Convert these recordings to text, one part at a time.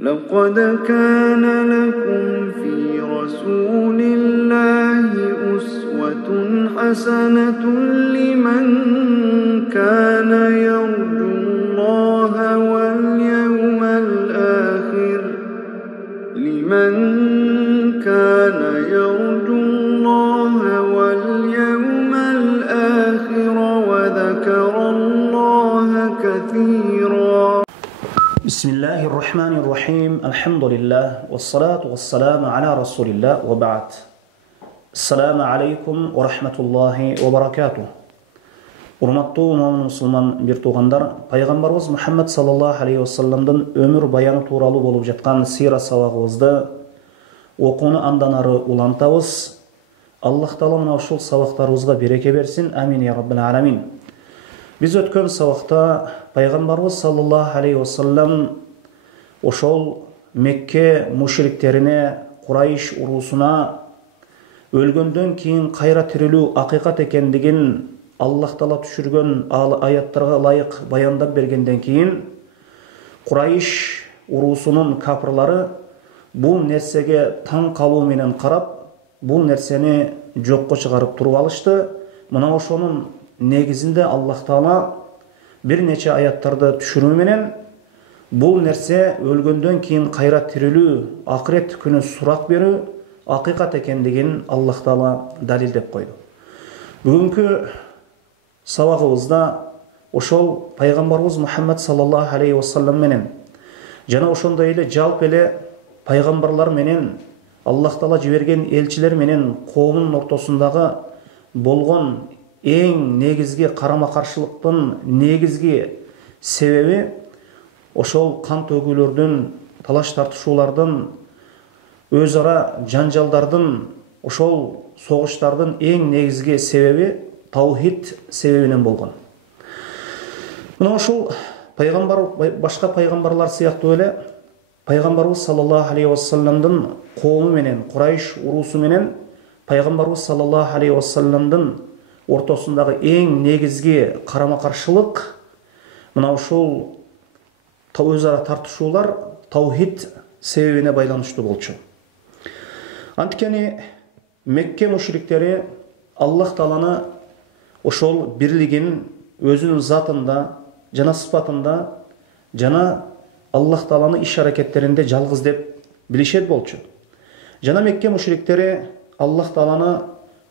لقد كان لكم في رسول الله أسوة حسنة لمن كان يرجو الله واليوم الآخر وذكر الله كثيرا. بسم الله الرحمن الرحيم. الحمد لله والصلاة والسلام على رسول الله وبعد. السلام عليكم ورحمة الله وبركاته. Урматтуу мусулман бир туугандар, пайгамбарыбыз Мухаммад саллаллаху алейхи вассаламдын өмүр баяны тууралуу болуп жаткан сира сабагыбызды окууну андан ары улантабыз. Аллах таала мына ушул сабактарыбызга береке берсин. Амин я раббил аламин. Биз өткөн сабакта пайгамбарыбыз саллаллаху алейхи вассалам ошол Мекке мушриктерине, Курайш уруусуна өлгөндөн кийин кайра тирилүү акыйкат экендигин Аллах таала түшүргөн аяттарга ылайык баяндап бергенден кийин Курайш уруусунун капырлары бул нерсеге таң калуу менен карап, бул нерсени жокко чыгарып туруп алышты. Мына ошонун негизинде Аллах таала бир нече аяттарды түшүрүү менен бул нерсе өлгөндөн кийин кайра тирилүү, акырет күнү сурак берүү акыйкат экендигин Аллах таала далилдеп койду. Бүгүнкү сабагыбызда ошол пайгамбарыбыз Мухаммад саллаллаху алейхи вассалам менен жана ошондой эле жалпы эле пайгамбарлар менен Аллах таала жиберген элчилер менен коомдун ортосундагы болгон эң негизги карама-каршылыктын негизги себеби ошол кан төгүүлөрдүн, талаш тартышуулардын, өз ара жанжалдардын, ошол согуштардын эң негизги себеби таухид себебинен болгон. Мына ушул пайгамбар башка пайгамбарлар сыяктуу эле пайгамбарыбыз саллаллаху алейхи вассаламдын коому менен, Курайш уруусу менен пайгамбарыбыз саллаллаху алейхи вассаламдын ортосундагы эң негизги карама-каршылык мына ушул өз ара тартышуулар таухид себебине байланыштуу болчу. Анткени Мекке мушриктери Аллах тааланы ошол бирлигин өзүнүн затында жана сыпатында жана Аллах тааланы иш аракеттеринде жалгыз деп билишет болчу. Жана Мекке мушриктери Аллах тааланы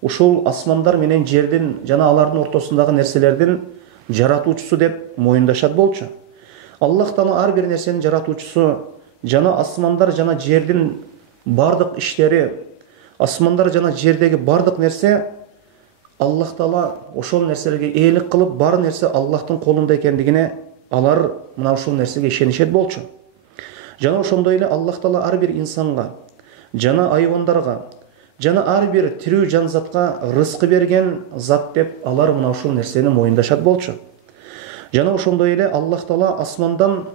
ушул асмандар менен жердин жана алардын ортосундагы нерселердин жаратуучусу деп моюндашат болчу. Аллах таала ар бир нерсенин жаратуучусу жана асмандар жана жердин бардык иштери, асмандар жана жердеги бардык нерсе Аллах таала ошол нерселерге ээлик кылып, бар нерсе Аллахтын колунда экендигине алар мына ушул нерсеге ишенишет болчу. Жана ошондой эле Аллах таала ар бир инсанга жана айвандарга жана ар бир тирүү жанзатка рызкы берген зат деп алар мына ушул нерсени моюндашат болчу. Жана ошондой эле Аллах таала асмандан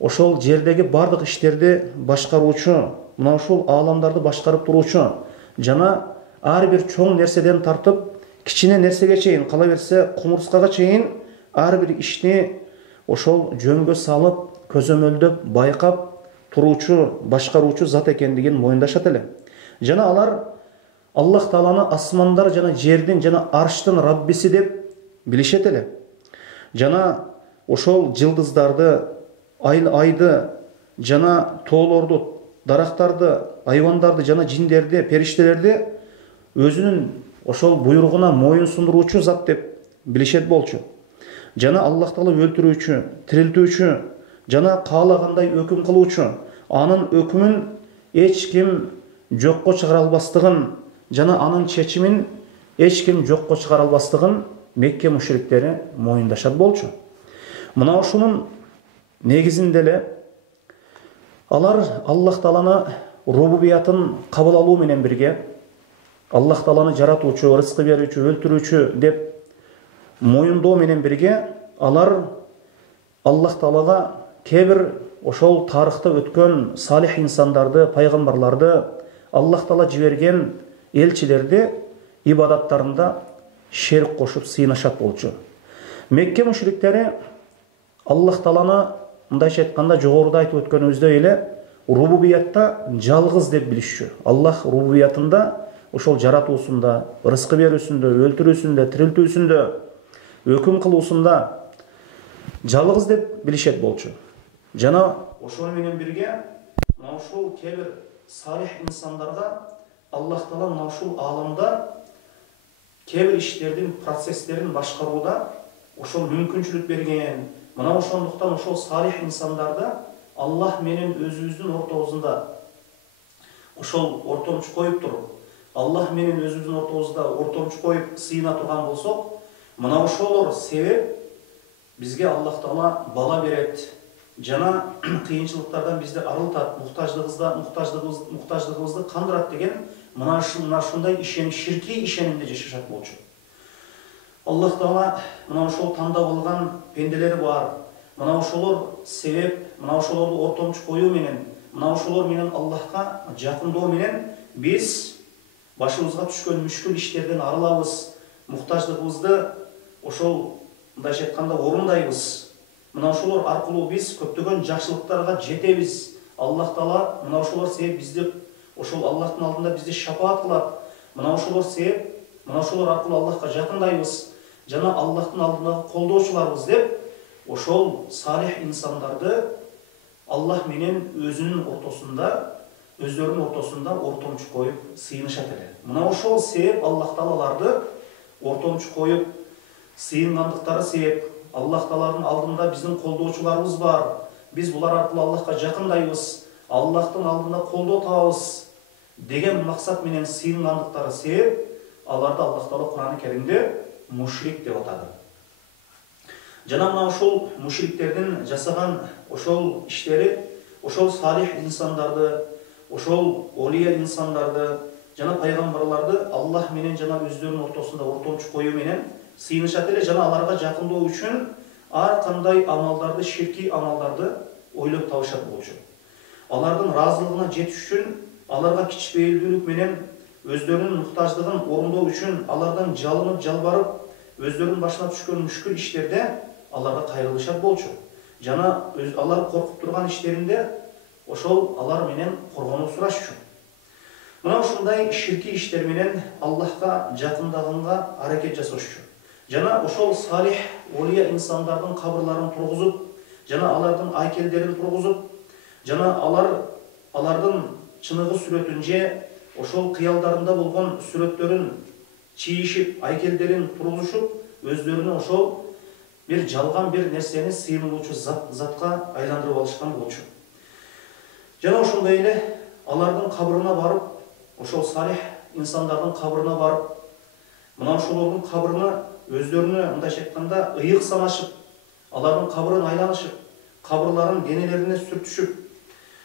ошол жердеги бардык иштерди башкаруучу, мына ушул ааламдарды башкарып туруучу жана ар бир чоң нерседен тартып кичине нерсеге чейин, кала берсе кумурскага чейин ар бир ишни ошол жөнгө салып, көзөмөлдөп, байкап туруучу, башкаруучу зат экендигин моюндашат эле. Жана алар Аллах тааланы асмандар жана жердин жана арштын Раббиси деп билишет эле. Жана ошол жылдыздарды, айды, жана тоолорду, дарактарды, айвандарды жана жиндерди, периштелерди өзүнүн ошол буйругуна моюн сундуруучу зат деп билишет болчу. Жана Аллах таала өлтүрүүчү, тирилтүүчү, жана каалагандай өкүм кылуучу, анын өкүмүн эч ким жокко чыгара албастыгын жана анын чечимин эч ким жокко чыгара албастыгын Мекке мушриктери моюндашат болчу. Мына ушунун негизинде эле алар Аллах тааланы рубубиятын кабыл алуу менен бирге Аллах тааланы жаратуучу, рызкы берүүчү, өлтүрүүчү деп моюндоо менен бирге алар Аллах таалага кээ ошол тарыхта өткөн салих инсандарды, пайгамбарларды, Аллах таала жиберген элчилерди ибадаттарында шерик кошуп сыйнашат болчу. Мекке мушриктери Аллах тааланы мындайча айтканда жогоруда айтып өткөнүбүздөй эле рубубиятта жалгыз деп билишчү. Аллах рубубиятында ошол жаратуусунда, рызкы берүүсүндө, өлтүрүүсүндө, тирилтүүсүндө, өкүм кылуусунда жалгыз деп билишет болчу. Жана ошол менен бирге мына ушул кээ бир салих инсандарга Аллах Таала мына ушул ааламда кээ бир иштердин, процесстерин башкарууда ошол мүмкүнчүлүк берген. Мына ошондуктан ошол салих инсандарды Аллах менен өзүбүздүн ортобузда ошол ортомчу коюп туруп, Аллах менен өзүбүздүн ортобузда ортомчу коюп сыйына турган болсок, мына ошолор себеп бизге Аллах Таала бала берет, жана кыйынчылыктардан бизди арылтат, муктаждыгыбызды кандырат деген мына ушундай ишеним, ширки ишенимде жашашат болчу. Аллах Таала мына ошол тандап алган пенделери бар. Мына ошолор себеп, мына ошолорду ортомчу коюу менен, мына ошолор менен Аллахка жакындоо менен биз башыбызга түшкөн мүшкүл иштерден арылабыз, муктаждыгыбызды ошол мындайча айтканда орундайбыз. Мына ошолор аркылуу биз көптөгөн жакшылыктарга жетебиз. Аллах Таала мына ошолор себеп бизди ошол Аллахтын алдында бизди шафаат кылат. Мына ошолор себеп, мына ошолор аркылуу Аллахка жакындайбыз. Жана Аллахтын алдындагы колдоочуларбыз деп ошол салих инсандарды Аллах менен өздөрүнүн ортосунда ортомчу коюп сыйынышат эле. Мына ошол себеп Аллах Таалаларды ортомчу коюп сыйынгандыктары себеп Аллах Тааланын алдында биздин колдоочуларыбыз бар. Биз булар аркылуу Аллахка жакындайбыз, Аллахтын алдында колдоо табабыз деген максат менен сыйынгандыктары себеп аларды Аллах Таала Кур'ан-ы Керимде мушрик деп атады. Жана мына ошол мушриктердин жасаган ошол иштери, ошол салих инсандарды, ошол олия инсандарды, жана пайгамбарларды Аллах менен жана өздөрүнүн ортосунда ортомчу коюу менен сыйынышат эле, жана аларга жакындоо үчүн ар кандай амалдарды, ширки амалдарды ойлоп табышат болчу. Алардын ыраазылыгына жетиш үчүн, аларга кичпейилдүүлүк менен өздөрүнүн муктаждыгын орундоо үчүн алардан жалынып, жалбарып, өздөрүнүн башына түшкөн мүшкүл иштерде аларга кайрылышат болчу. Жана алар коркуп турган иштеринде ошол алар менен коргонуу сурашчу. Мына ушундай ширки иштер менен Аллахка жакындаганга аракет жасашчу. Жана ошол салих олия инсандардын кабырларын тургузуп, жана алардын айкелдерин тургузуп, жана алардын чыныгы сүрөтүн же ошол кыялдарында болгон сүрөттөрүн чийишип, айкелдерин тургузушуп, өздөрүнө ошол бир жалган бир нерсени сыйынуучу затка айландырып алышкан болчу. Жана ошондой эле алардын кабырына барып, ошол салих инсандардын кабырына барып, мына ошолордун кабырына өздөрүнө мындайча айтканда ыйык санашып, алардын кабырын айланышып, кабырларын денелерине сүртүшүп,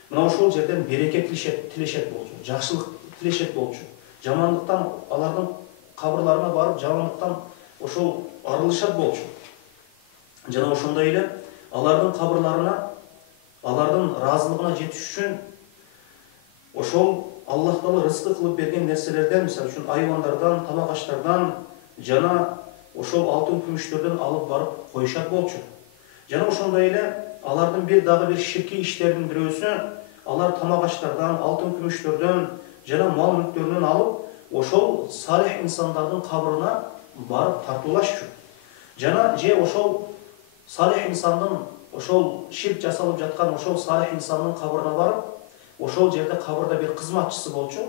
мына ошол жерден береке тилешет болчу, жакшылык тилешет болчу. Жамандыктан алардын кабырларына барып, жамандыктан ошол арылышат болчу. Жана ошондой эле алардын кабырларына, алардын ыраазылыгына жетиш үчүн ошол Аллах Таала рызкы кылып берген нерселерден, мисалы үчүн айвандардан, тамак-аштардан жана ошол алтын күмүштөрдөн алып барып коюшат болчу. Жана ошондой эле алардын дагы бир ширки иштеринин бирөөсү, алар тамак-аштардан, алтын күмүштөрдөн жана мал мүлктөрүнөн алып, ошол салих инсандардын кабырына барып тартуулашчу. Жана же ошол салих инсандын, ошол ширк жасалып жаткан ошол салих инсандын кабырына барып, ошол жерде кабырда бир кызматчысы болчу.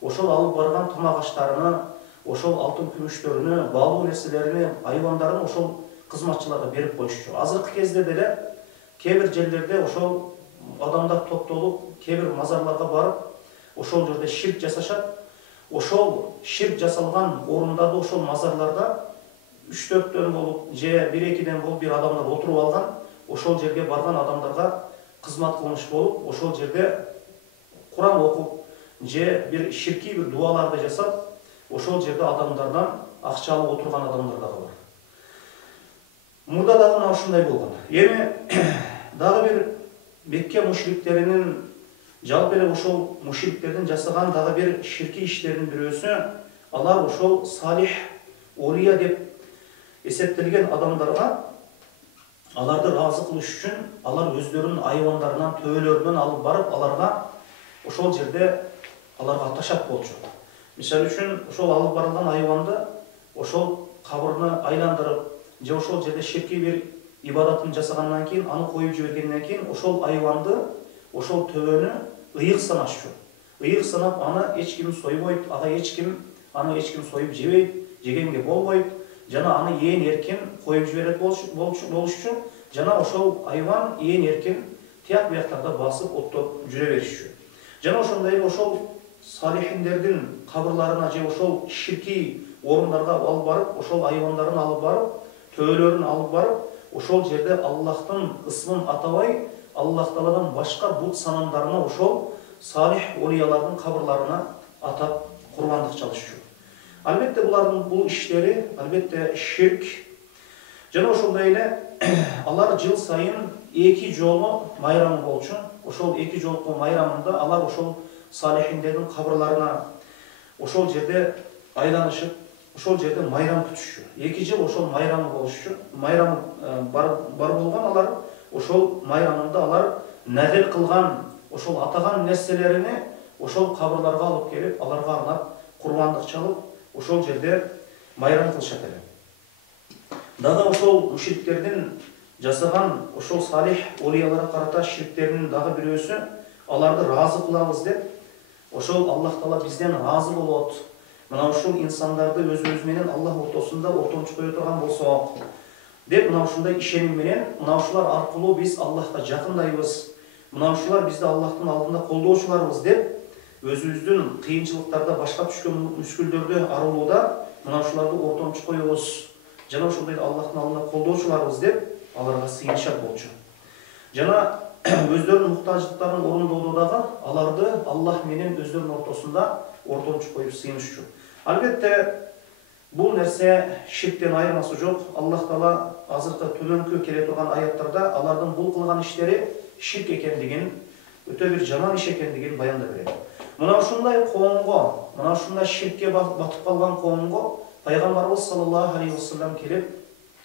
Ошол алып барган тамак-аштарына, ошол алтын күмүштөрүнө, баалуу нерселерине, айвандарын ошол кызматчыларга берип коюшчу. Азыркы кезде деле кээ бир жерлерде ошол адамдар топтолуп, кээ бир мазарларга барып, ошол жерде ширк жасашат. Ошол ширк жасалган орундарда, ошол мазарларда 3-4төн болуп, же 1-2ден болуп бир адамдар отуруп алган, ошол жерге барган адамдарга кызмат кылмыш болуп, ошол жерде Кур'ан окуп, же бир ширки бир дуаларды жасап, ошол жерде адамдардан акча алып отурган адамдар дагы бар. Мурда дагы мына ушундай болгон. Эми дагы бир Мекке мушриктеринин, жалпы эле ошол мушриктердин жасаган дагы бир ширки иштеринин бирөөсү, алар ошол салих олия деп эсептелген адамдарга аларды разы кылыш үчүн алар өздөрүнүн айвандарынан, төбөлөрүнөн алып барып, аларга ошол жерде аларга аташат болчу. Мисалы үчүн, ошол алып барылган айванды ошол кабырны айландырып, же ошол жерде ширкий бир ибадатын жасагандан кийин, аны коюп жибергенден кийин, ошол айванды, ошол төбөнү ыйык санашчу. Ыйык санап, аны эч ким сойбойт, аны эч ким союп жебейт, жегенге болбойт, жана аны ээн эркин коюп жиберет болушчу, жана ошол айван ээн эркин тияк бияктарда басып оттоп жүрө беришчү. Жана ошондой ошол салихиндердин кабырларына же ошол ширкий орундарга алып барып, ошол айвандарын алып барып, төбөлөрүн алып барып, ошол жерде Аллахтын ысмын атабай, Аллах Тааладан башка бут санамдарына ошол салих олиялардын кабырларына атап курбандык чалышчу. Албетте булардын бул иштери албетте ширк. Жана ошондой эле алар жыл сайын 2 жолу майрамы болчу. Ошол 2 жолку майрамында алар ошол салихиндердин кабырларына ошол жерде айланышып, ошол жерде майрам күтүшчү. 2 жыл ошол майрамы болушчу. Майрамы бар болгон алар ошол майрамында алар назир кылган, ошол атаган нерселерини ошол кабырларга алып келип, аларга арнап курбандык чалып, ошол жерде майрам кылышат эле. Дагы ошол мушриктердин жасаган ошол салих олияларга карата ширктердин дагы бирөөсү, аларды разы кылабыз деп, ошол Аллах Таала бизден разы болот. Мына ушул инсандарды өзүбүз менен Аллах ортосунда ортомчу кое турган болсок, деп мына ушундай ишеним менен, мына ушулар аркылуу биз Аллахка жакындайбыз. Мына ушулар бизди Аллахтын алдында колдоочуларбыз деп, өзүбүздүн кыйынчылыктарда башка түшкөн мүшкүлдөрдү арылууда мына ушуларды ортомчу коебуз. Жана ошондой Аллахтын алдында колдоочуларбыз деп, аларга сыйынышат болчу. Жана өздөрүнүн муктаждыктарын орундоодо дагы аларды Аллах менен өздөрүнүн ортосунда ортомчу коюп сыйынышчу. Албетте бул нерсе ширктен айырмасы жок. Аллах Таала азыркы төмөнкү келе турган аяттарда алардын бул кылган иштери ширк экендигин, өтө бир жаман иш экендигин баяндап берет. Мына ушундай коомго, мына ушундай ширкке батып калган коомго пайгамбарыбыз саллаллаху алейхи вассалам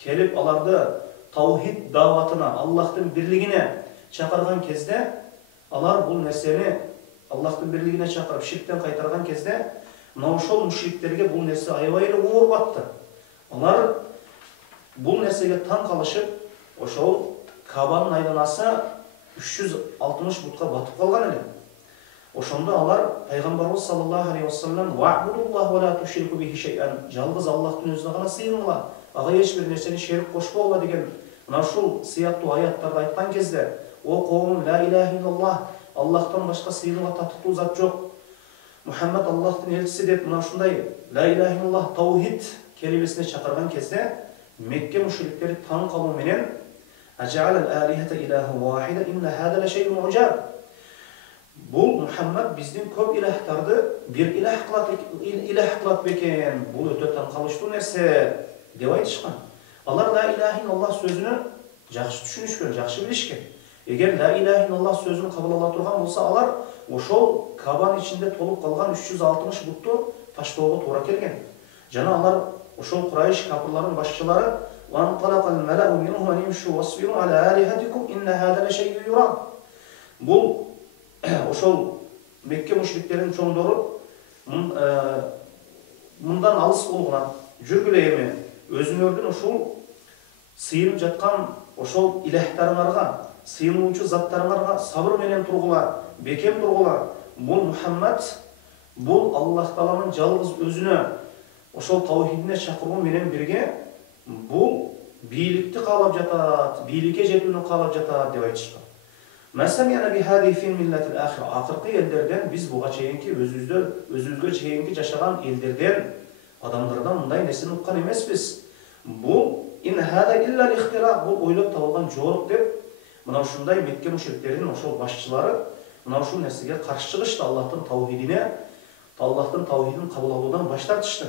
келип аларды таухид даватына, Аллахтын бирлигине чакырган кезде, алар бул нерсени Аллахтын бирлигине чакырып ширктен кайтарган кезде, мына ошол мушриктерге бул нерсе аябай эле оор батты. Алар бул нерсеге таң калышып, ошол Кабанын айланасы 360 бутка батып калган эле. Ошондо алар пайгамбарыбыз саллаллаху алейхи вассалам вa'budullah ва ла тушрику бихи шай'ан, жалгыз Аллахтын өзүнө гана сыйыныгыла, ага эч бир нерсени шерик кошпогула деген мына ушул сыяктуу аяттарды айткан кезде, о коомум, ла илаха иллаллах, Аллахтан башка сыйынууга татыктуу зат жок, Мухаммад Аллахтын элчиси деп мына ушундай ла илаха иллаллах таухид келимесине чакырган кезде, Мекке мушриктери таң калуу менен ажал ал-алихата илаха вахида инна хада ла шай'ун уджаб. Бул Мухаммад биздин көп илахтарды бир илах кылат бекен. Бул өтө таң калыштуу нерсе деп айтышкан. Алар ла илаха иллаллах сөзүнө жакшы түшүнүшкөн, жакшы билишкен. Эгер ла илаха иллаллах сөзүн кабыл ала турган болсо, алар ошол Кабан ичинде толуп калган 360 бутту таштоого туура келген. Жана алар ошол Курайш капырларынын башчылары бул ошол Мекке мушриктеринин чоңдору мындан алыс болгуна жүргүлө эми өзүңөрдүн ошол сыйынып жаткан ошол илахтарыңарга, сыйынуучу заттарыңарга сабыр менен тургула, бекем тургула. Бул Мухаммад, бул Аллах Тааланын жалгыз өзүнө ошол таухидине чакыруу менен бирге бул бийликти каалап жатат, бийликке жетүүнү каалап жатат деп айтышкан. Акыркы элдерден, биз буга чейинки өзүбүзгө чейинки жашаган элдерден, адамдардан мындай нерсени уккан эмеспиз. Бул бул ойлоп табылган жорук деп, мына ушундай Мекке мушриктеринин ошол башчылары мына ушул нерсеге каршы чыгышты, Аллахтын таухидин кабыл алуудан баш тартышты.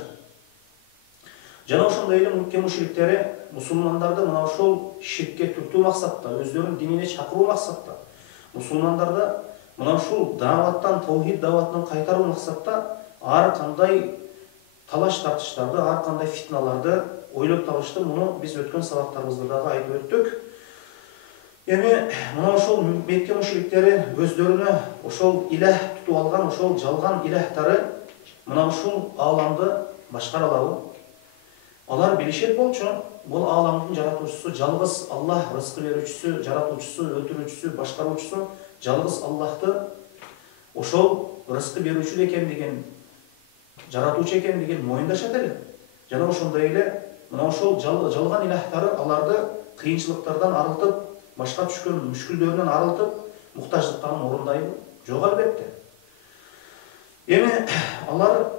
Жана ошондой эле Мекке мушриктери мусулмандарды мына ошол ширкке түртүү максатта, өздөрүнүн динине чакыруу максатта, мусулмандарды мына ушул даваттан, таухид даватынан кайтаруу максатта ар кандай талаш тартыштарды, ар кандай фитналарды ойлоп табышты. Муну биз өткөн сабактарыбызда дагы айтып өттүк. Эми мына ошол Мекке мушриктери өздөрүнө ошол илах тутуп алган ошол жалган илахтары мына ушул ааламды башкара алабы? Алар билишет болчу, бул ааламдын жаратуучусу жалгыз Аллах, рызкы берүүчүсү, жаратуучусу, өлтүрүүчүсү, башкаруучусу жалгыз Аллахты, ошол рызкы берүүчү экендигин, жаратуучу экендигин моюндашат эле. Жана ошондой эле мына ошол жалган илахтары аларды кыйынчылыктардан арылтып, башка түшкөн мүшкүлдөрүнөн арылтып, муктаждыктарын орундайбы? Жок, албетте. Эми алар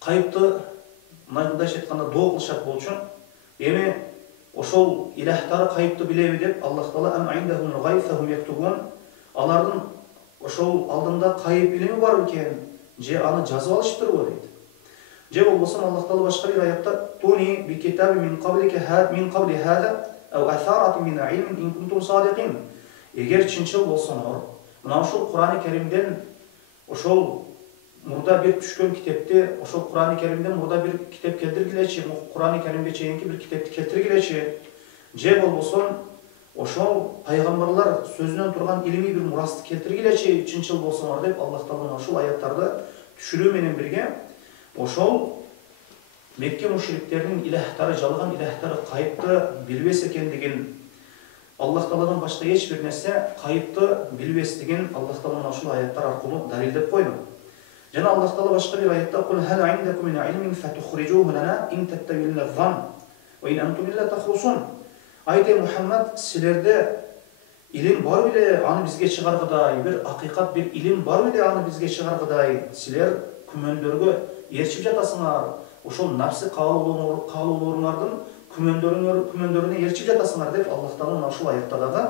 кайыпты мындайча айтканда доо кылышат болчу. Эми ошол илахтары кайыпты билеби деп Аллах Таала ам индахумул гайб фахум яктубун, алардын ошол алдында кайып илими бар экен, же аны жазып алыштырбы дейт. Же болбосо Аллах Таала башка бир аятта туни би китаби мин кабли хада ау асарат мин илм ин кунтум садиқин. Эгер чынчыл болсоңор, мына ушул Кур'ан-ы Керимден ошол мурда бир түшкөн китепти, ошол Кур'ан-ы Керимден мурда бир китеп келтиргилечи, Кур'ан-ы Керимге чейинки бир китепти келтиргилечи. Же болбосо ошол пайгамбарлар сөзүнөн турган илимий бир мурасты келтиргилечи, чынчыл болсоңор деп Аллах Таала ушул аяттарды түшүрүү менен бирге ошол Мекке мушриктеринин илахтары, жалган илахтары кайыпты билбес экендигин, Аллах Тааладан башка эч бир нерсе кайыпты билбестигин Аллах Таала ушул аяттар аркылуу далилдеп койду. Жана Аллах Таала башка бир аятта кул хал индакум мин илмин фатухрижуху лана ин таттабилна зан ва ин антум илля тахрусун. Айт Мухаммад, силерде илим бар беле, аны бизге чыгаргыдай, бир акыйкат, бир илим бар беле, аны бизге чыгаргыдай, силер күмөндөргө ээрчип жатасыңар, ошол напсы каалоолоруңардын күмөндөрүнө ээрчип жатасыңар деп Аллах Таала ушул аятта дагы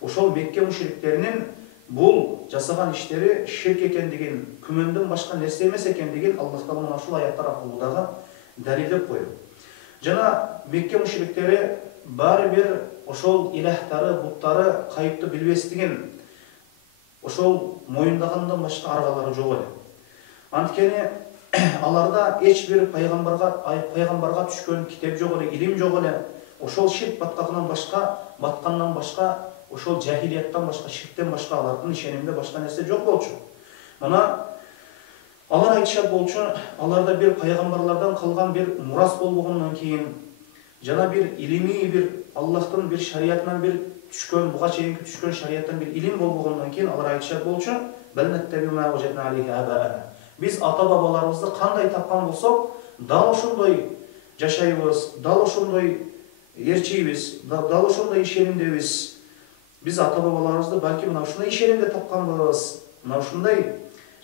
ошол Мекке мушриктеринин бул жасаган иштери ширк экендигин, күмөндөн башка нерсе эмес экендигин Аллах Таала ушул аяттар аркылуу дагы далилдеп койду. Жана Мекке мушриктери баары бир ошол илахтары, буттары кайыпты билбестигин ошол моюндагандан башка аргалары жок эле. Анткени аларда эч бир пайгамбарга түшкөн китеп жок эле, илим жок эле. Ошол ширк баткандан башка, ошол жахилияттан башка, ширктен башка алардын ишениминде башка нерсе жок болчу. Мына алар айтышат болчу, аларда бир пайгамбарлардан калган бир мурас болбогондон кийин, жана бир илимий бир Аллахтын бир шариятынан бир түшкөн, буга чейинки түшкөн шарияттан бир илим болбогондон кийин алар айтышат болчу, биз ата-бабаларыбызды кандай тапкан болсок, дал ошондой жашайбыз, дал ошондой ээрчийбиз, дал ошондой ишенимдебиз. Биз ата-бабаларыбызды балки мына ушундай ишенимде тапканбыз, мына ушундай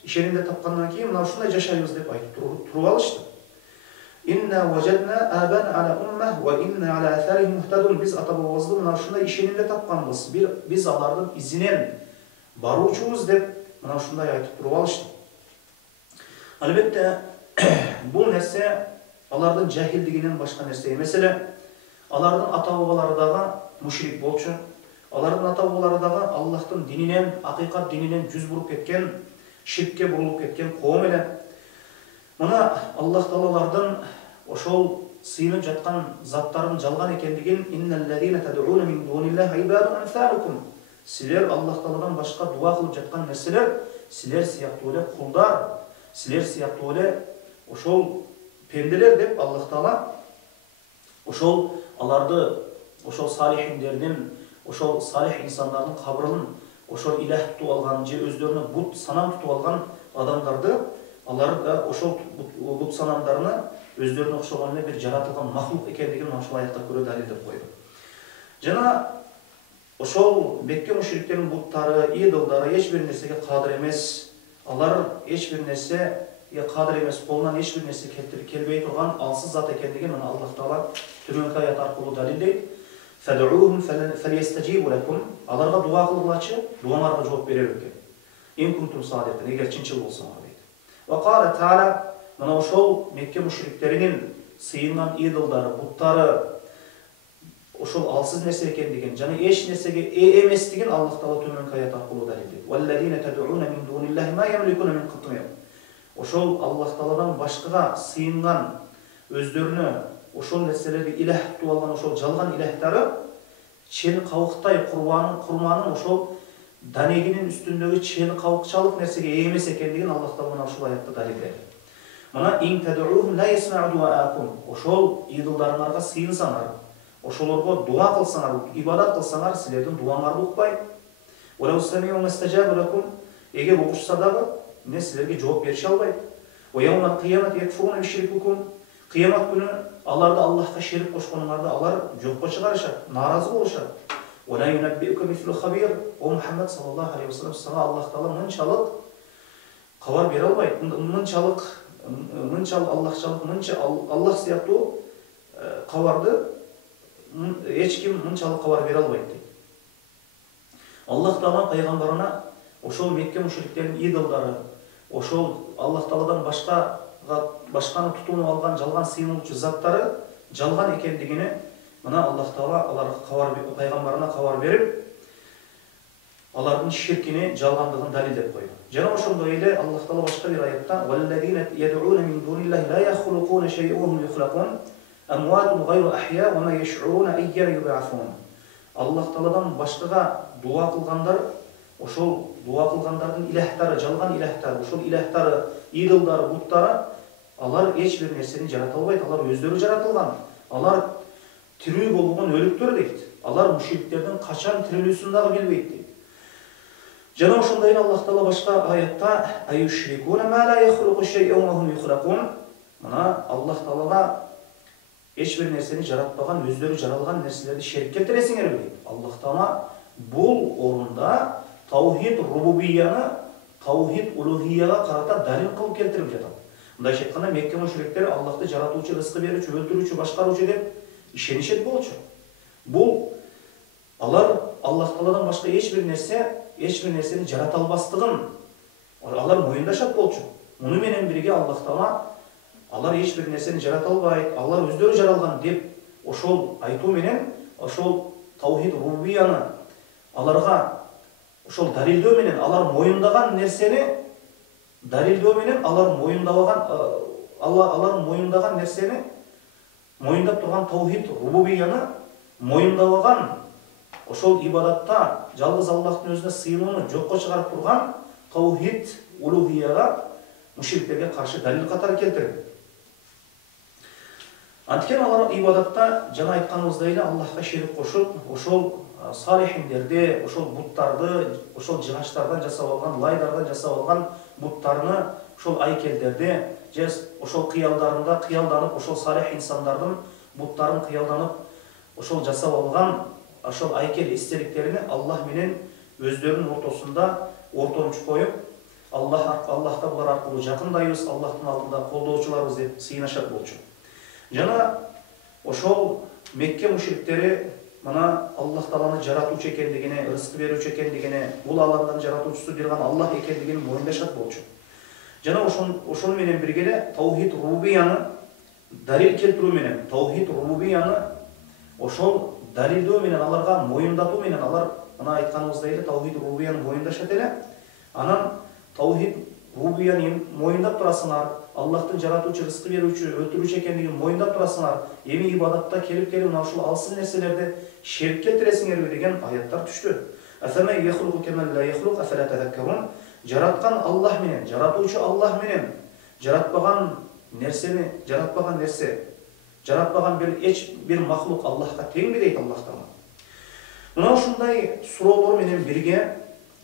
ишенимде тапкандан кийин мына ушундай жашайбыз деп айтып туруп алышты. Инна важадна абана ала умма ва инна ала атарихим мухтадун. Биз ата-бабабызды мына ушундай ишенимде тапканбыз, биз алардын изинен баруучубуз деп мына ушундай айтып туруп алышты. Албетте, бул нерсе алардын жахилдигинен башка нерсе эмес эле. Алардын ата-бабалары дагы мушрик болчу. Алардын ата-бабалары дагы Аллахтын дининен, акыйкат дининен жүз буруп кеткен, ширкке бурулуп кеткен коом эле. Мына Аллах Таалалардын ошол сыйынып жаткан заттарын жалган экендигин, инналлазина тад'уна мин дуниллахи ибадун амсалукум. Силер Аллах Тааладан башка дуа кылып жаткан нерселер, силер сыяктуу эле кулдар, силер сыяктуу эле ошол пенделер деп Аллах Таала ошол аларды, ошол салихиндердин, ошол салих инсандардын кабырын ошол илах тутуп алган же өздөрүнө бут санам тутуп алган адамдарды, алар да ошол бут санамдарына өздөрүнө окшогон эле бир жаратылган махлук экендигин ошол аятка көрө далилдеп койду. Жана ошол Мекке мушриктердин буттары, идолдары эч бир нерсеге кадыр эмес. Алар эч бир нерсе кадыр эмес, колунан эч бир нерсе келбей турган алсыз зат экендигин мына Аллах Таала төмөнкү аят аркылуу далилдейт. Фад'уухум фальястажибу лакум. Аларга дуа кылгылачы, дуаңарга жооп берер экен. Ин кунтум садиқин, эгер чынчыл болсоңор дейт. Ва кала таала, мына ошол Мекке мушриктеринин сыйынган идолдары, буттары ошол алсыз нерсе экендигин жана эч нерсеге эместигин Аллах Таала төмөнкү аят аркылуу далилдейт. Валлазина тад'уна мин дуниллахи ма ямликуна мин кытмир. Ошол Аллах Тааладан башкага сыйынган өздөрүнө ошол нерселерди илах тутуп алган ошол жалган илахтары чел кабыктай курманын ошол данегинин үстүндөгү чел кабыкчалык нерсеге эмес экендигин Аллах Таала мына ушул аятта далилдеди. Мына ин тад'уухум ла ясмау дуаакум, ошол идылдарыңарга сыйынсаңар, ошолорго дуа кылсаңар, ибадат кылсаңар, силердин дуаңарды укпайт. Валау самиу мастажабу лакум, эгер угушса дагы, эмне силерге жооп берише албайт. Ва яумал кыямат якфуруна биширкукум, кыямат күнү аларды Аллахка шерик кошконуңарды алар жокко чыгарышат, нааразы болушат. Ва ла юнаббиука мислу хабир, о Мухаммад саллаллаху алейхи ва саллям, сага Аллах Таала мынчалык кабар бере албайт, мынчалык Аллахчалык, мынча Аллах сыяктуу кабарды эч ким мынчалык кабар бере албайт дейт. Аллах Таала пайгамбарына ошол Мекке мушриктеринин идолдары, ошол Аллах Тааладан башканы тутунуп алган жалган сыйынуучу заттары жалган экендигини мына Аллах Таала аларга пайгамбарына кабар берип, алардын ширкини жалгандыгын далилдеп койду. Жана ошондой эле Аллах Таала башка бир аятта валлазина яд'уна мин дуниллахи ла яхлуқуна шай'ан ва хум юхлaqun амватун гайру ахья ва ма яш'уруна айяна юб'афун. Аллах Тааладан башкага дуа кылгандар, ошол дуа кылгандардын илахтары, жалган илахтар, ошол илахтары, идолдары, буттары, алар эч бир нерсени жарата албайт, алар өздөрү жаратылган. Алар тирүү болгон өлүктөр дейт. Алар мушриктердин качан тирүүлүүсүн дагы билбейт дейт. Жана ошондой Аллах Таала башка аятта аюшрикуна ма ла яхлуqu шай'ан ва хум юхлaqun. Мына Аллах Таалага эч бир нерсени жаратпаган, өздөрү жаралган нерселерди шерик келтиресиңерби дейт. Аллах Таала бул орунда таухид рубубияны таухид улухияга карата далил кылып келтирип жатат. Мындайча айтканда Мекке мушриктери Аллахты жаратуучу, рызкы берүүчү, өлтүрүүчү, башкаруучу деп ишенишет болчу. Бул алар Аллах Тааладан башка эч бир нерсени жарата албастыгын алар моюндашат болчу. Муну менен бирге Аллах Таала алар эч бир нерсени жарата албайт, алар өздөрү жаралган деп ошол айтуу менен ошол таухид рубубияны аларга ошол далилдөө менен алар моюндаган нерсени далилдөө менен алар моюндаган нерсени моюндап турган таухид рубубияны моюндабаган ошол ибадатта жалгыз Аллахтын өзүнө сыйынууну жокко чыгарып турган таухид улухияга мушриктерге каршы далил катары келтирди. Анткени алар ибадатта жана айтканыбыздай эле Аллахка шерик кошуп, ошол салихиндерди, ошол буттарды, ошол жыгачтардан жасап алган, лайдардан жасап алган буттарны, ошол айкелдерди, же ошол кыялданып, ошол салих инсандардын буттарын кыялданып, ошол жасап алган ошол айкел эстеликтерини Аллах менен өздөрүнүн ортосунда ортомчу коюп, Аллахка булар аркылуу жакындайбыз, Аллахтын алдында колдоочуларбыз деп сыйынышат болчу. Жана ошол Мекке мушриктери мына Аллах Тааланы жаратуучу экендигине, рызкы берүүчү экендигине, бул аламдын жаратуучусу бир гана Аллах экендигин моюндашат болчу. Жана ошол менен бирге эле таухид рубубияны далил келтирүү менен, таухид рубубияны ошол далилдөө менен аларга моюндатуу менен алар мына айтканыбыздай эле таухид рубубияны моюндашат эле. Анан таухид рубубияны моюндап турасыңар, Аллахтын жаратуучу, рызкы берүүчү, өлтүрүүчү экендигин моюндап турасыңар, эми ибадатта келип мына ушул алсын нерселерди шерик келтиресиңерби деген аяттар түштү. Афама яхлуqu кама ла яхлуq афала тазаккарун. Жараткан Аллах менен, жаратуучу Аллах менен жаратпаган нерсе, жаратпаган бир махлук Аллахка теңби дейт Аллах Таала. Мына ушундай суроолор менен бирге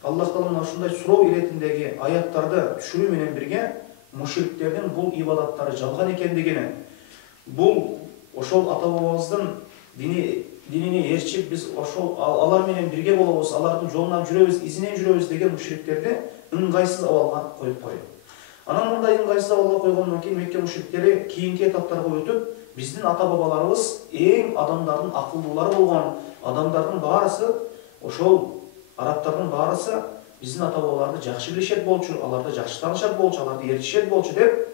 Аллах Таала мына ушундай суроо иретиндеги аяттарды түшүрүү менен бирге мушриктердин бул ибадаттары жалган экендигини, бул ошол ата бабабыздын динине ээрчип биз ошол алар менен бирге болобуз, алардын жолунан жүрөбүз, изинен жүрөбүз деген мушриктерди ыңгайсыз абалга коюп койду. Анан мындай ыңгайсыз абалга койгондон кийин Мекке мушриктери кийинки этаптарга өтүп, биздин ата бабаларыбыз эң адамдардын акылдуулары болгон, адамдардын баарысы, ошол арабтардын баарысы биздин ата бабаларды жакшы билишет болчу, аларды жакшы таанышат болчу, аларды ээрчишет болчу деп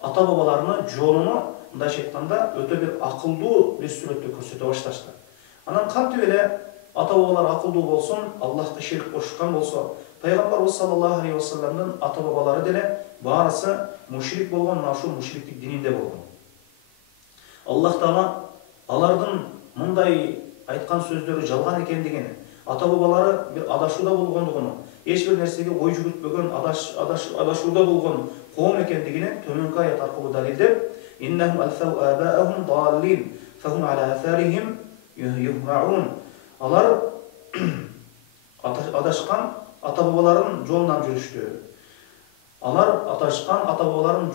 ата бабаларынын жолуну мындайча айтканда өтө бир акылдуу бир сүрөттө көрсөтө башташты. Анан кантип эле ата бабалар акылдуу болсун, Аллахка шерик кошушкан болсо, пайгамбарыбыз саллаллаху алейхи ва салламдын ата бабалары деле баарысы мушрик болгон, мына ушул мушриктик дининде болгон. Аллах Таала алардын мындай айткан сөздөрү жалган экендигин, ата бабалары бир адашууда болгондугун, эч бир нерсеге ой жүгүртпөгөн, адашууда болгон коом экендигини төмөнкү аят аркылуу далилдеп, иннахум алфау абаахум даллин фахум аля атharihim yuhraun. Алар адашкан ата бабаларын жолунан жүрүштү. Алар адашкан ата бабаларын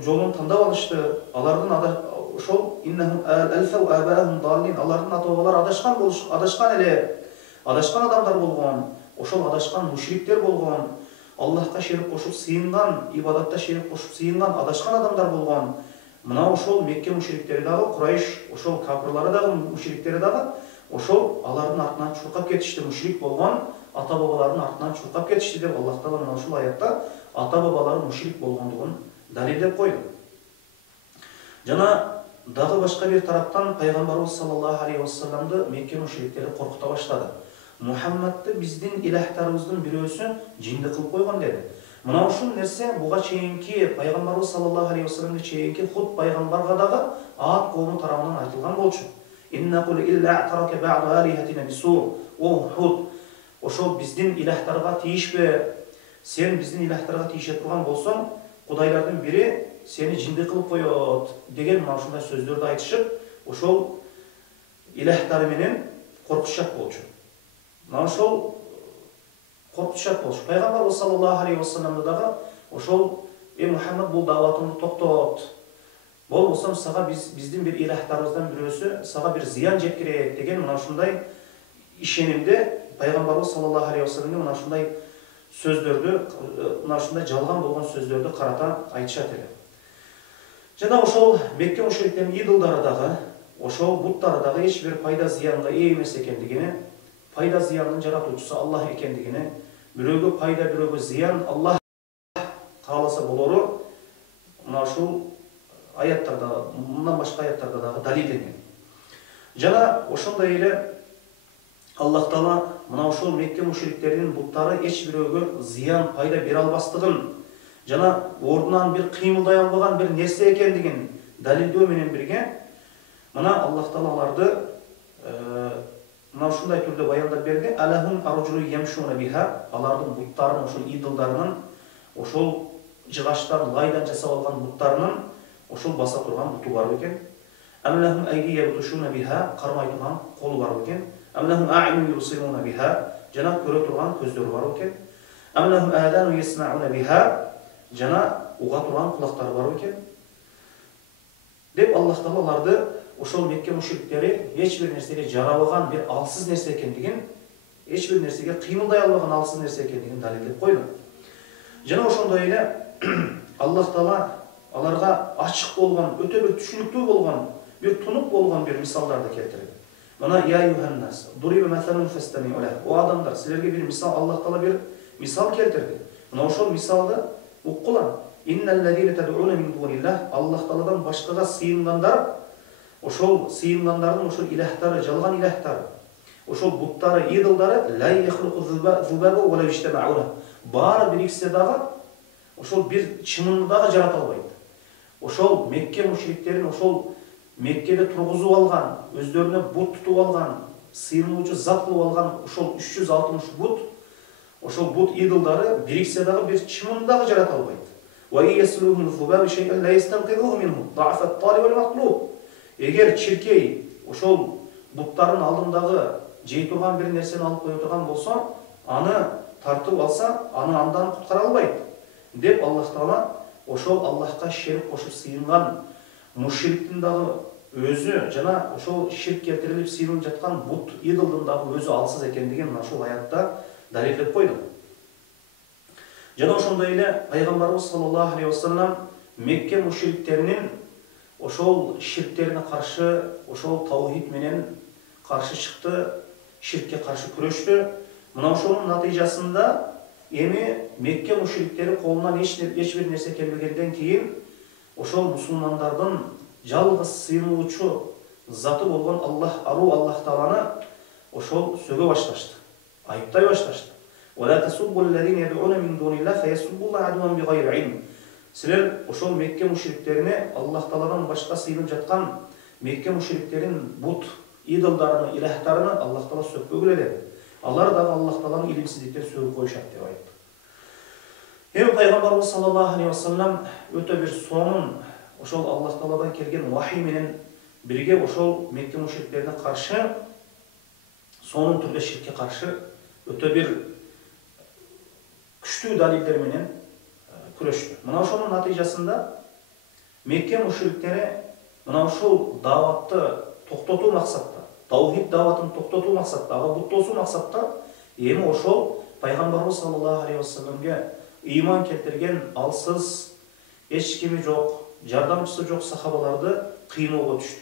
жолун тандап алышты. Алардын ошол иннахум алфау абаахум даллин, алардын ата бабалары адашкан эле, адашкан адамдар болгон, ошол адашкан мушриктер болгон, Аллахка шерик кошуп сыйынган, ибадатта шерик кошуп сыйынган адашкан адамдар болгон. Мына ошол Мекке мушриктери дагы, Курайш ошол капырлары дагы, мушриктери дагы ошол алардын артынан чуркап кетишти, мушрик болгон ата бабалардын артынан чуркап кетишти деп Аллах Таала мына ушул аятта ата бабалары мушрик болгондугун далилдеп койду. Жана дагы башка бир тараптан пайгамбарыбыз саллаллаху алейхи вассаламды Мекке мушриктери коркута баштады. Мухаммадты биздин илахтарыбыздын бирөөсү жинди кылып койгон деди. Мына ушул нерсе буга чейинки пайгамбарыбыз саллаллаху алейхи вассаламга чейинки Худ пайгамбарга дагы Аад коому тарабынан айтылган болчу. Инна кул илля атарака бa'd алихатина бису. О Худ, ошол биздин илахтарга тийишпе, сен биздин илахтарга тийише турган болсоң, кудайлардын бири сени жинди кылып коет деген мына ушундай сөздөрдү айтышып, ошол илахтары менен коркутушат болчу. Мына ошол коркутушат болчу. Пайгамбарыбыз саллаллаху алейхи вассаламды дагы ошол Мухаммад бул даватыңды токтот. Болбосо сага биздин бир илахтарыбыздан бирөөсү сага бир зыян жеткирет деген мына ушундай ишенимде пайгамбарыбыз саллаллаху алейхи вассаламга мына ушундай сөздөрдү, мына ушундай жалган болгон сөздөрдү карата айтышат эле. Жана ошол Мекке мушриктеринин идолдары дагы, ошол буттары дагы эч бир пайда зыянга ээ эмес экендигини, пайда зыяндын жаратуучусу Аллах экендигини, бирөөгө пайда, бирөөгө зыян Аллах кааласа болору мына ушул аяттарда, мындан башка аяттарда дагы далилденген. Жана ошондой эле Аллах Таала мына ошол Мекке мушриктеринин буттары эч бирөөгө зыян, пайда бере албастыгын, жана ордунан бир кыймылдай албаган бир нерсе экендигин далилдөө менен бирге, мына Аллах Таала аларды мына ушундай түрдө баяндап берди. Алахум аржулу ямшуна биха, алардын буттарын, ошол идолдарынын, ошол жыгачтан, лайдан жасап алган буттарынын ошол баса турган буту бар экен. Амлахум айди ябтушуна биха, кармай турган колу бар экен. Амлахум а'ину юбсируна биха, жана көрө турган көздөрү бар экен. Амлахум адану ясмауна биха, жана уга турган кулактары бар экен. Деп Аллах Таала аларды ошол Мекке мушриктери эч бир нерсеге жарабаган бир алсыз нерсе экендигин, эч бир нерсеге кыймылдай албаган алсыз нерсе экендигин далилдеп койду. Жана ошондой эле Аллах Таала аларга ачык болгон, өтө бир түшүнүктүү болгон, бир тунук болгон бир мисалдарды келтирди. Мына я юханнас, дуриба масалун фастами'у лах. О адамдар, силерге бир мисал, Аллах Таала бир мисал келтирди. Мына ошол мисалды уккула. Инналлазина тад'уна мин дуниллах, Аллах Тааладан башкага сыйынгандар, ошол сыйынгандардын ошол илахтары, жалган илахтары, ошол буттары, идолдары ла яхлуqu зубаба ва ла иштамауна. Баары бириксе дагы ошол бир чымынды дагы жарата албайт. Ошол Мекке мушриктерин ошол Меккеде тургузуп алган, өздөрүнө бут тутуп алган, сыйынуучу зат кылып алган ошол 360 бут, ошол бут идолдары бириксе дагы бир чымынды дагы жарата албайт. Ва яслуху зубабу шай'ан ла ястанқидуху минху, да'фа ат-талиб вал матлуб. Эгер чиркей ошол буттардын алдындагы жей турган бир нерсени алып кое турган болсо, аны тартып алса, аны андан куткара албайт. Деп Аллах Таала ошол Аллахка шерик кошуп сыйынган мушриктин дагы өзү жана ошол ширк келтирилип сыйынып жаткан бут идолдун дагы өзү алсыз экендигин ошол аятта далилдеп койду. Жана ошондой эле пайгамбарыбыз саллаллаху алейхи вассалам Мекке мушриктеринин ошол ширктерине каршы, ошол таухид менен каршы чыкты, ширкке каршы күрөштү. Мына ошонун натыйжасында эми Мекке мушриктери колунан эч бир нерсе келбегенден кийин ошол мусулмандардын жалгыз сыйынуучу заты болгон Аллах Тааланы ошол сөгө башташты, айыптай башташты. Ва тасуббул лазина yad'una min dunillahi fayasubbullaha adwan bighayri ilm. Силер ошол Мекке мушриктерине Аллах Тааладан башка сыйынып жаткан Мекке мушриктерин бут идолдарыны, илахтарыны Аллах Таала сөкпөгүлө деп. Алар дагы Аллах Тааланын илимсиздиктен сөгүп коюшат деп айтты. Эми пайгамбарыбыз саллаллаху алейхи ва саллям өтө бир сонун ошол Аллах Тааладан келген вахий менен бирге ошол Мекке мушриктерине каршы сонун түрдө ширкке каршы өтө бир күчтүү далилдер менен күрөштү. Мына ошонун натыйжасында Мекке мушриктери мына ушул даватты токтотуу максатта, таухид даватын токтотуу максатта, ага буттоосу максатта эми ошол пайгамбарыбыз саллаллаху алейхи ва салламга ыйман келтирген алсыз, эч кими жок, жардамчысы жок сахабаларды кыйноого түштү.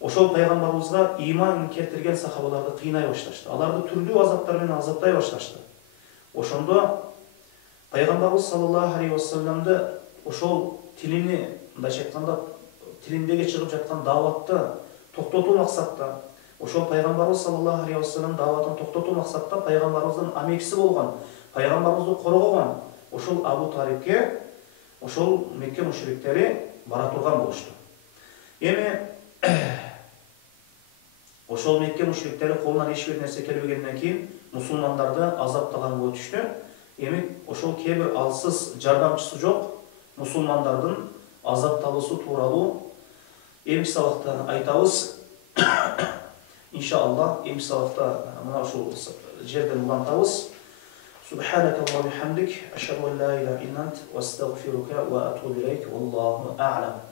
Ошол пайгамбарыбызга ыйман келтирген сахабаларды кыйнай башташты. Аларды түрдүү азаптар менен азаптай башташты. Ошондо пайгамбарыбыз саллаллаху алейхи ва салламды ошол тилини, мындайча айтканда, тилиндеги чыгып жаткан даватты токтотуу максатта, ошол пайгамбарыбыз саллаллаху алейхи ва саллам даватын токтотуу максатта пайгамбарыбыздын амекиси болгон, пайгамбарыбызды коргогон ошол Абу Талибке ошол Мекке мушриктери бара турган болушту. Эми ошол Мекке мушриктери колунан эч бир нерсе келбегенден кийин мусулмандарды азаптаганга өтүштү. Эми ошол кээ бир алсыз, жардамчысы жок мусулмандардын азапталуусу тууралуу эмки сабакта айтабыз. Иншаллах, эмки сабакта мына ушул жерден улантабыз. Субханака ва бихамдик, ашхаду ан ла илаха илля ант, ва астагфирука ва атубу илейк, валлаху а'лам.